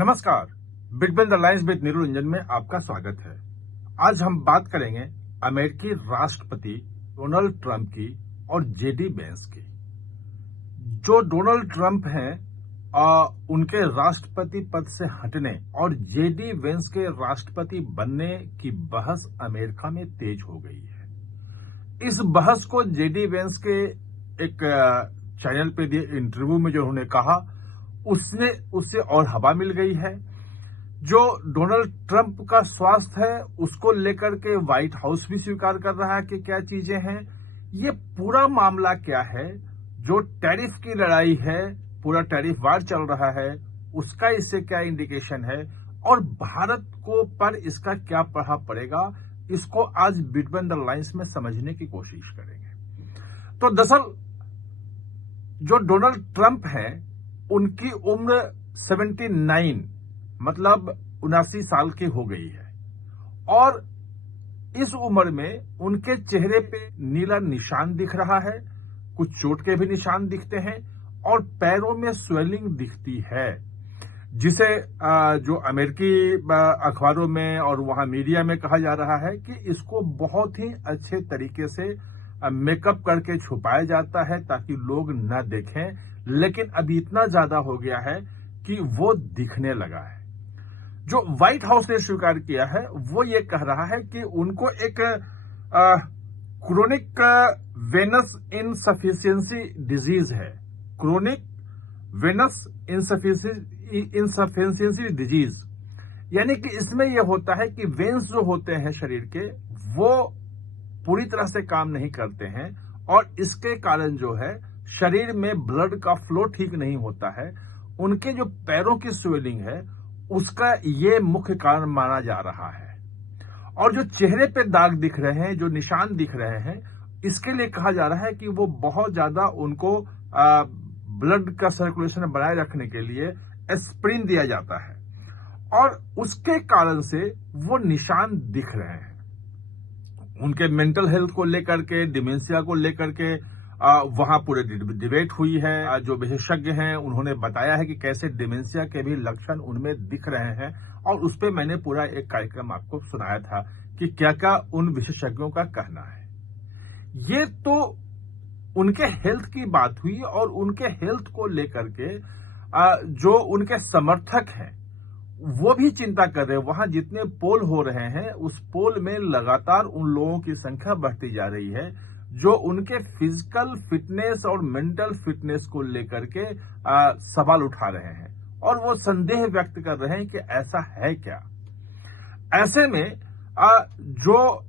नमस्कार, big Ben the lines with Neeru Ranjan में आपका स्वागत है। आज हम बात करेंगे अमेरिकी राष्ट्रपति डोनाल्ड ट्रंप की और जेडी वेंस की। जो डोनाल्ड ट्रंप हैं उनके राष्ट्रपति पद से हटने और जेडी वेंस के राष्ट्रपति बनने की बहस अमेरिका में तेज हो गई है। इस बहस को जेडी वेंस के एक चैनल पे दिए इंटरव्यू में जो उन्होंने कहा उससे और हवा मिल गई है। जो डोनाल्ड ट्रंप का स्वास्थ्य है उसको लेकर के व्हाइट हाउस भी स्वीकार कर रहा है कि क्या चीजें हैं। ये पूरा मामला क्या है, जो टैरिफ की लड़ाई है, पूरा टैरिफ वार चल रहा है, उसका इससे क्या इंडिकेशन है और भारत को पर इसका क्या प्रभाव पड़ेगा, इसको आज बिटवीन द लाइन्स में समझने की कोशिश करेंगे। तो दरअसल जो डोनाल्ड ट्रंप है उनकी उम्र 79 मतलब 79 साल की हो गई है और इस उम्र में उनके चेहरे पे नीला निशान दिख रहा है, कुछ चोट के भी निशान दिखते हैं और पैरों में स्वेलिंग दिखती है, जिसे जो अमेरिकी अखबारों में और वहां मीडिया में कहा जा रहा है कि इसको बहुत ही अच्छे तरीके से मेकअप करके छुपाया जाता है ताकि लोग न देखें, लेकिन अभी इतना ज्यादा हो गया है कि वो दिखने लगा है। जो व्हाइट हाउस ने स्वीकार किया है वो ये कह रहा है कि उनको एक क्रोनिक वेनस इनसफिशियंसी डिजीज है, क्रोनिक वेनस इनसफिशियंसी डिजीज, यानी कि इसमें यह होता है कि वेन्स जो होते हैं शरीर के वो पूरी तरह से काम नहीं करते हैं और इसके कारण जो है शरीर में ब्लड का फ्लो ठीक नहीं होता है। उनके जो पैरों की स्वेलिंग है उसका ये मुख्य कारण माना जा रहा है और जो चेहरे पे दाग दिख रहे हैं, जो निशान दिख रहे हैं, इसके लिए कहा जा रहा है कि वो बहुत ज्यादा उनको ब्लड का सर्कुलेशन बनाए रखने के लिए एस्प्रिन दिया जाता है और उसके कारण से वो निशान दिख रहे हैं। उनके मेंटल हेल्थ को लेकर के, डिमेंशिया को लेकर के वहां पूरे डिबेट हुई है। जो विशेषज्ञ हैं उन्होंने बताया है कि कैसे डिमेंशिया के भी लक्षण उनमें दिख रहे हैं और उस पर मैंने पूरा एक कार्यक्रम आपको सुनाया था कि क्या क्या उन विशेषज्ञों का कहना है। ये तो उनके हेल्थ की बात हुई और उनके हेल्थ को लेकर के जो उनके समर्थक हैं वो भी चिंता कर रहे हैं। वहां जितने पोल हो रहे हैं उस पोल में लगातार उन लोगों की संख्या बढ़ती जा रही है जो उनके फिजिकल फिटनेस और मेंटल फिटनेस को लेकर के सवाल उठा रहे हैं और वो संदेह व्यक्त कर रहे हैं कि ऐसा है क्या। ऐसे में जो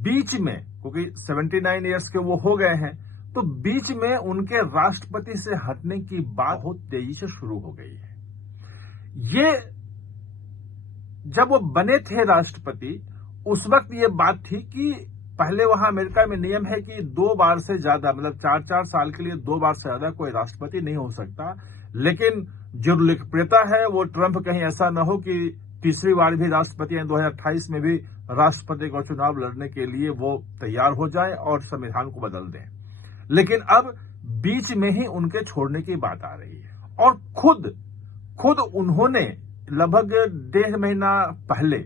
बीच में, क्योंकि 79 इयर्स के वो हो गए हैं, तो बीच में उनके राष्ट्रपति से हटने की बात बहुत तेजी से शुरू हो गई है। ये जब वो बने थे राष्ट्रपति उस वक्त ये बात थी कि पहले वहां अमेरिका में नियम है कि 2 बार से ज्यादा, मतलब 4-4 साल के लिए 2 बार से ज्यादा कोई राष्ट्रपति नहीं हो सकता, लेकिन जो लोकप्रियता है वो ट्रंप कहीं ऐसा न हो कि तीसरी बार भी राष्ट्रपति 2028 में भी राष्ट्रपति का चुनाव लड़ने के लिए वो तैयार हो जाए और संविधान को बदल दें। लेकिन अब बीच में ही उनके छोड़ने की बात आ रही है और खुद उन्होंने लगभग 1.5 महीना पहले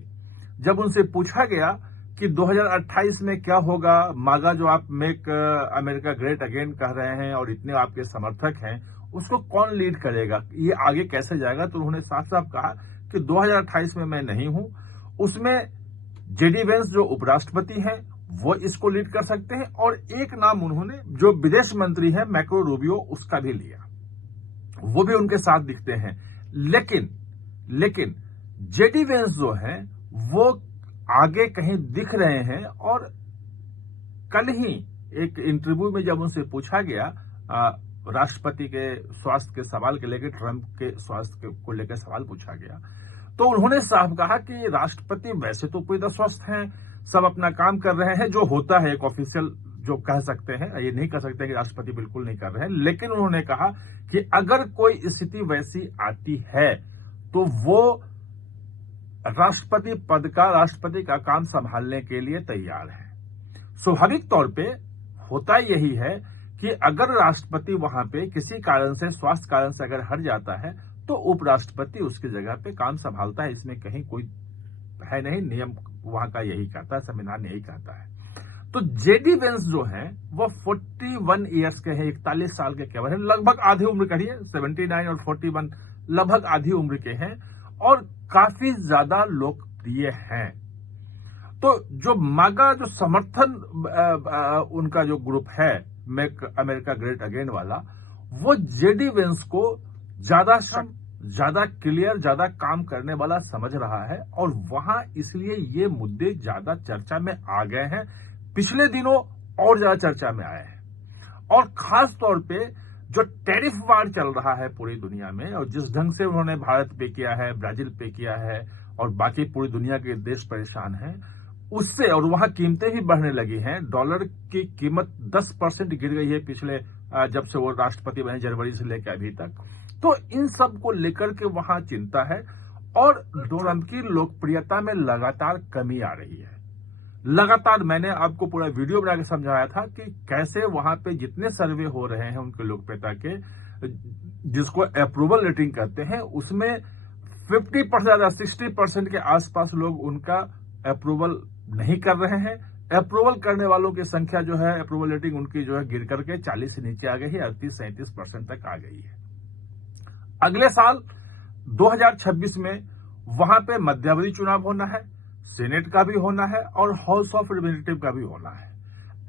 जब उनसे पूछा गया कि 2028 में क्या होगा, मागा जो आप मेक अमेरिका ग्रेट अगेन कह रहे हैं और इतने आपके समर्थक हैं, उसको कौन लीड करेगा, ये आगे कैसे जाएगा, तो उन्होंने साफ साफ कहा कि 2028 में मैं नहीं हूं, उसमें जेडी वेंस जो उपराष्ट्रपति हैं वो इसको लीड कर सकते हैं और एक नाम उन्होंने जो विदेश मंत्री है मार्को रूबियो उसका भी लिया, वो भी उनके साथ दिखते हैं। लेकिन जेडी वेंस जो हैं वो आगे कहीं दिख रहे हैं और कल ही एक इंटरव्यू में जब उनसे पूछा गया राष्ट्रपति के स्वास्थ्य के सवाल के लेकर, ट्रंप के स्वास्थ्य को लेकर सवाल पूछा गया, तो उन्होंने साफ कहा कि राष्ट्रपति वैसे तो पूरी तरह स्वस्थ हैं, सब अपना काम कर रहे हैं, जो होता है एक ऑफिशियल जो कह सकते हैं, ये नहीं कह सकते कि राष्ट्रपति बिल्कुल नहीं कर रहे हैं। लेकिन उन्होंने कहा कि अगर कोई स्थिति वैसी आती है तो वो राष्ट्रपति का काम संभालने के लिए तैयार है। स्वाभाविक तौर पे होता यही है कि अगर राष्ट्रपति वहां पे किसी कारण से, स्वास्थ्य कारण से अगर हट जाता है तो उपराष्ट्रपति उसकी जगह पे काम संभालता है। इसमें कहीं कोई है नहीं, नियम वहां का यही कहता है, संविधान यही कहता है। तो जेडी वेंस जो है वो 41 ईयर्स के हैं, 41 साल के केवल हैं, लगभग आधी उम्र करिए, 79 और 41 लगभग आधी उम्र के हैं और काफी ज्यादा लोकप्रिय हैं। तो जो मागा जो समर्थन उनका जो ग्रुप है मेक अमेरिका ग्रेट अगेन वाला, वो जेडी वेंस को ज्यादा क्लियर, ज्यादा काम करने वाला समझ रहा है और वहां इसलिए ये मुद्दे ज्यादा चर्चा में आ गए हैं, पिछले दिनों और ज्यादा चर्चा में आए हैं। और खास तौर पे जो टैरिफ वार चल रहा है पूरी दुनिया में और जिस ढंग से उन्होंने भारत पे किया है, ब्राजील पे किया है और बाकी पूरी दुनिया के देश परेशान हैं उससे, और वहां कीमतें भी बढ़ने लगी हैं। डॉलर की कीमत 10% गिर गई है पिछले जब से वो राष्ट्रपति बने, जनवरी से लेकर अभी तक। तो इन सब को लेकर के वहां चिंता है और डोनाल्ड की लोकप्रियता में लगातार कमी आ रही है। लगातार मैंने आपको पूरा वीडियो बना के समझाया था कि कैसे वहां पे जितने सर्वे हो रहे हैं उनके लोकप्रियता के, जिसको अप्रूवल रेटिंग कहते हैं, उसमें 50% 60% के आसपास लोग उनका अप्रूवल नहीं कर रहे हैं। अप्रूवल करने वालों की संख्या जो है, अप्रूवल रेटिंग उनकी जो है गिर करके 40 से नीचे आ गई है, 38-37% तक आ गई है। अगले साल 2026 में वहां पे मध्यावधि चुनाव होना है, सेनेट का भी होना है और हाउस ऑफ रिप्रेजेंटेटिव का भी होना है।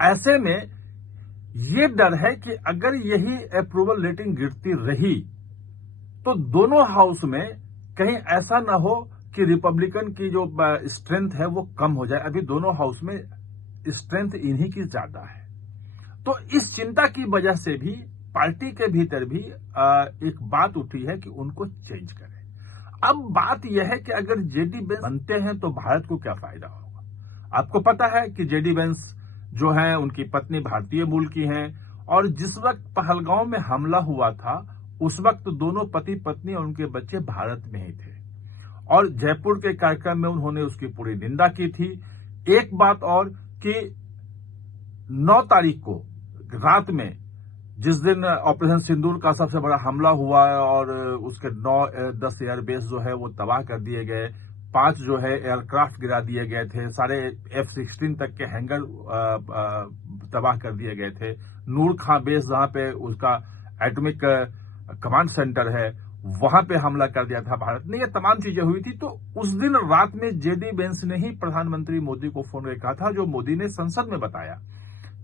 ऐसे में ये डर है कि अगर यही अप्रूवल रेटिंग गिरती रही तो दोनों हाउस में कहीं ऐसा ना हो कि रिपब्लिकन की जो स्ट्रेंथ है वो कम हो जाए। अभी दोनों हाउस में स्ट्रेंथ इन्हीं की ज्यादा है। तो इस चिंता की वजह से भी पार्टी के भीतर भी एक बात उठी है कि उनको चेंज करें। अब बात यह है कि अगर जेडी वेंस बनते हैं तो भारत को क्या फायदा होगा। आपको पता है कि जेडी वेंस जो है उनकी पत्नी भारतीय मूल की हैं और जिस वक्त पहलगांव में हमला हुआ था उस वक्त दोनों पति पत्नी और उनके बच्चे भारत में ही थे और जयपुर के कार्यक्रम में उन्होंने उसकी पूरी निंदा की थी। एक बात और कि 9 तारीख को रात में जिस दिन ऑपरेशन सिंदूर का सबसे बड़ा हमला हुआ और उसके 9-10 एयरबेस जो है वो तबाह कर दिए गए, 5 जो है एयरक्राफ्ट गिरा दिए गए थे, सारे F-16 तक के हैंगर तबाह कर दिए गए थे। नूर खां बेस जहां पे उसका एटॉमिक कमांड सेंटर है वहां पे हमला कर दिया था भारत ने। ये तमाम चीजें हुई थी। तो उस दिन रात में जेडी वेंस ने ही प्रधानमंत्री मोदी को फोन करके कहा था, जो मोदी ने संसद में बताया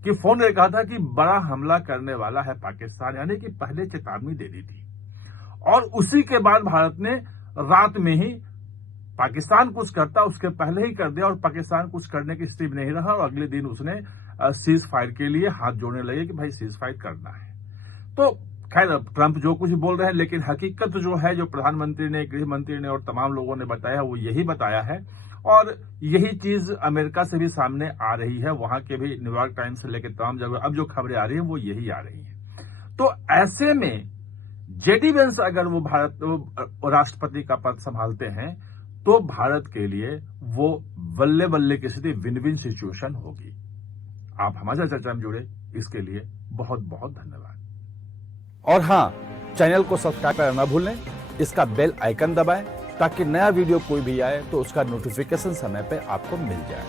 कि फोन करके कहा था कि बड़ा हमला करने वाला है पाकिस्तान, यानी कि पहले चेतावनी दे दी थी। और उसी के बाद भारत ने रात में ही पाकिस्तान कुछ करता उसके पहले ही कर दिया और पाकिस्तान कुछ करने की स्थिति में नहीं रहा और अगले दिन उसने सीज फायर के लिए हाथ जोड़ने लगे कि भाई सीज फायर करना है। तो खैर ट्रंप जो कुछ बोल रहे हैं, लेकिन हकीकत जो है, जो प्रधानमंत्री ने, गृह मंत्री ने और तमाम लोगों ने बताया वो यही बताया है और यही चीज अमेरिका से भी सामने आ रही है। वहां के भी न्यूयॉर्क टाइम्स से लेकर तमाम जगह अब जो खबरें आ रही है वो यही आ रही है। तो ऐसे में जेडी वेंस अगर वो भारत राष्ट्रपति का पद संभालते हैं तो भारत के लिए वो बल्ले बल्ले की स्थिति, विन विन सिचुएशन होगी। आप हमारे चर्चा में जुड़े, इसके लिए बहुत बहुत धन्यवाद। और हाँ, चैनल को सब्सक्राइब करना ना भूलें, इसका बेल आइकन दबाएं ताकि नया वीडियो कोई भी आए तो उसका नोटिफिकेशन समय पे आपको मिल जाए।